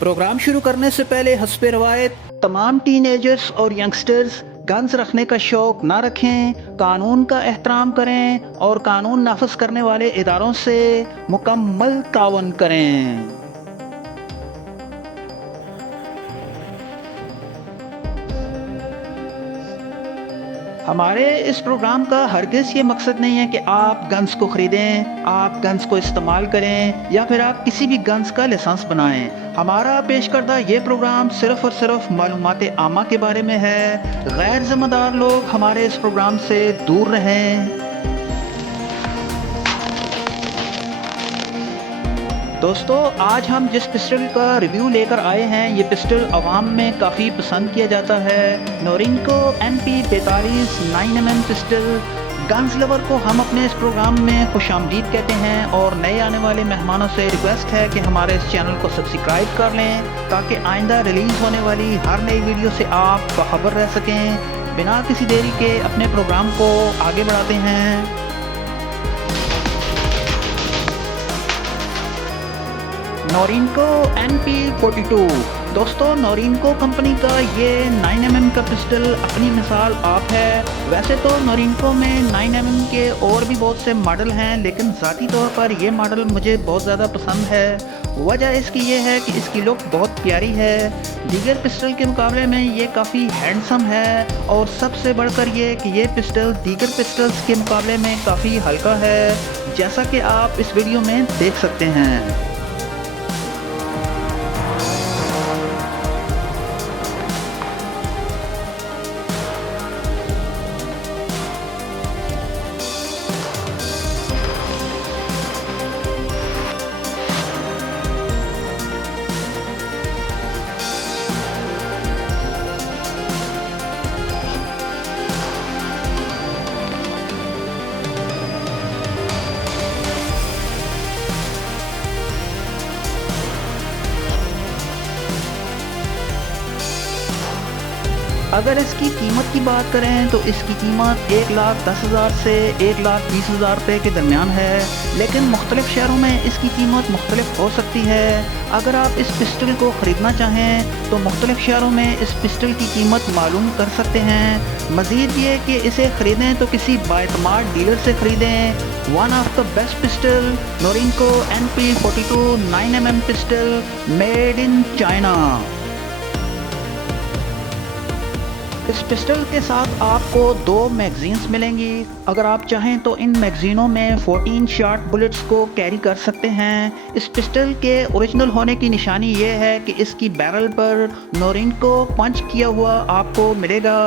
Programme शुरू करने से पहले हस्बे रवायत तमाम टीनेजर्स और यंगस्टर्स गन्स रखने का शौक ना रखें, कानून का एहतराम करें और कानून नाफिज करने वाले इदारों से मुकम्मल तावन करें। हमारे इस प्रोग्राम का हरगिज़ ये मकसद नहीं है कि आप गन्स को ख़रीदें, आप गन्स को इस्तेमाल करें या फिर आप किसी भी गन्स का लाइसेंस बनाएं। हमारा पेश करदा ये प्रोग्राम सिर्फ़ और सिर्फ मालूमात आमा के बारे में है। गैर ज़िम्मेदार लोग हमारे इस प्रोग्राम से दूर रहें। दोस्तों, आज हम जिस पिस्टल का रिव्यू लेकर आए हैं, ये पिस्टल अवाम में काफ़ी पसंद किया जाता है। नोरिनको MP45 9mm pistol. Guns lover को हम अपने इस प्रोग्राम में खुशामदीद कहते हैं और नए आने वाले मेहमानों से रिक्वेस्ट है कि हमारे इस चैनल को सब्सक्राइब कर लें ताकि आइंदा रिलीज़ होने वाली हर नई वीडियो से आप बाखबर रह सकें। बिना किसी देरी के अपने प्रोग्राम को आगे बढ़ाते हैं। नोरिनको MP42। दोस्तों, नोरिनको कंपनी का ये 9mm का पिस्टल अपनी मिसाल आप है। वैसे तो नोरिनको में 9mm के और भी बहुत से मॉडल हैं, लेकिन ज़ाती तौर पर ये मॉडल मुझे बहुत ज़्यादा पसंद है। वजह इसकी ये है कि इसकी लुक बहुत प्यारी है। दीगर पिस्टल के मुकाबले में ये काफ़ी हैंडसम है और सबसे बढ़कर ये कि ये पिस्टल दीगर पिस्टल्स के मुकाबले में काफ़ी हल्का है, जैसा कि आप इस वीडियो में देख सकते हैं। अगर इसकी कीमत की बात करें तो इसकी कीमत 1,10,000 से 1,20,000 रुपये के दरमियान है, लेकिन मुख्तलिफ शहरों में इसकी कीमत मुख्तलिफ हो सकती है। अगर आप इस पिस्टल को ख़रीदना चाहें तो मुख्तलिफ शहरों में इस पिस्टल की कीमत मालूम कर सकते हैं। मज़ीद ये कि इसे ख़रीदें तो किसी बाएतमाद डीलर से ख़रीदें। One of the best pistol Norinco MP42 9mm pistol made in China. इस पिस्टल के साथ आपको 2 मैगजीन्स मिलेंगी। अगर आप चाहें तो इन मैगजीनों में 14 शॉट बुलेट्स को कैरी कर सकते हैं। इस पिस्टल के ओरिजिनल होने की निशानी ये है कि इसकी बैरल पर नोरिनको पंच किया हुआ आपको मिलेगा।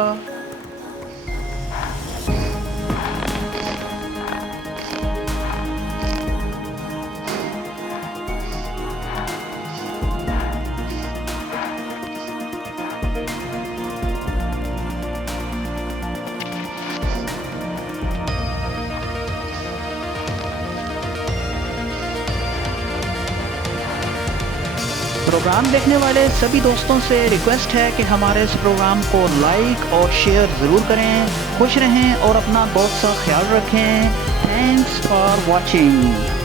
प्रोग्राम देखने वाले सभी दोस्तों से रिक्वेस्ट है कि हमारे इस प्रोग्राम को लाइक और शेयर ज़रूर करें। खुश रहें और अपना बहुत सा ख्याल रखें। Thanks for watching.